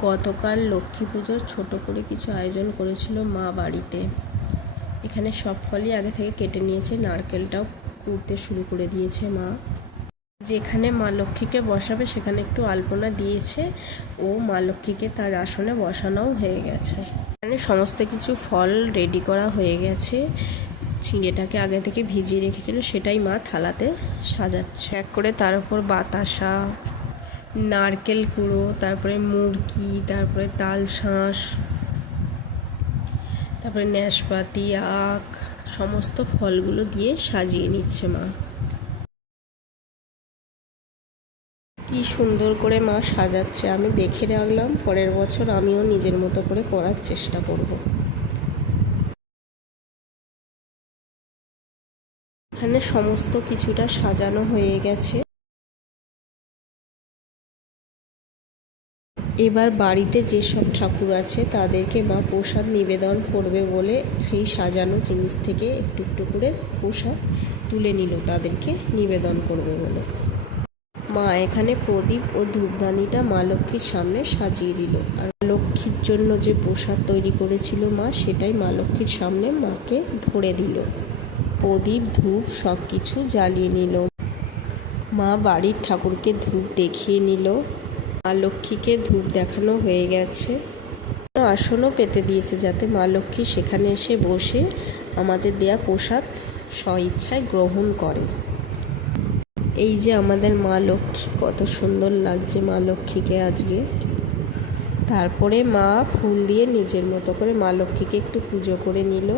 গতকাল লক্ষ্মী পুজোর ছোট করে কিছু আয়োজন করেছিল মা বাড়িতে। এখানে সব ফলই আগে থেকে কেটে নিয়েছে, নারকেলটাও কুড়তে শুরু করে দিয়েছে মা। যেখানে মা লক্ষ্মীকে বসাবে সেখানে একটু আলপনা দিয়েছে ও মা লক্ষ্মীকে তার আসনে বসানোও হয়ে গেছে। এখানে সমস্ত কিছু ফল রেডি করা হয়ে গেছে। চিঁড়েটাকে আগে থেকে ভিজিয়ে রেখেছিল, সেটাই মা থালাতে সাজাচ্ছে এক করে। তার উপর বাতাসা, নারকেল কুড়ো, তারপরে মুরকি, তারপরে তাল শাঁস, তারপরে নাশপাতি, আখ, সমস্ত ফলগুলো দিয়ে সাজিয়ে নিচ্ছে মা। কি সুন্দর করে মা সাজাচ্ছে, আমি দেখে রাখলাম, পরের বছর আমিও নিজের মতো করে করার চেষ্টা করব। এখানে সমস্ত কিছুটা সাজানো হয়ে গেছে। এবার বাড়িতে যেসব ঠাকুর আছে তাদেরকে মা প্রসাদ নিবেদন করবে বলে সেই সাজানো জিনিস থেকে একটু একটু করে প্রসাদ তুলে নিল তাদেরকে নিবেদন করবে বলে। মা এখানে প্রদীপ ও ধূপদানিটা মা লক্ষ্মীর সামনে সাজিয়ে দিল, আর লক্ষ্মীর জন্য যে প্রসাদ তৈরি করেছিল মা, সেটাই মা লক্ষ্মীর সামনে মাকে ধরে দিল। প্রদীপ ধূপ সব কিছু জ্বালিয়ে নিল। মা বাড়ির ঠাকুরকে ধূপ দেখিয়ে নিল। মা লক্ষ্মীকে ধূপ দেখানো হয়ে গেছে। আসনও পেতে দিয়েছে যাতে মা লক্ষ্মী সেখানে এসে বসে আমাদের দেয়া প্রসাদ স্বইচ্ছায় গ্রহণ করে। এই যে আমাদের মা লক্ষ্মী, কত সুন্দর লাগছে মা লক্ষ্মীকে আজকে। তারপরে মা ফুল দিয়ে নিজের মতো করে মা লক্ষ্মীকে একটু পুজো করে নিল।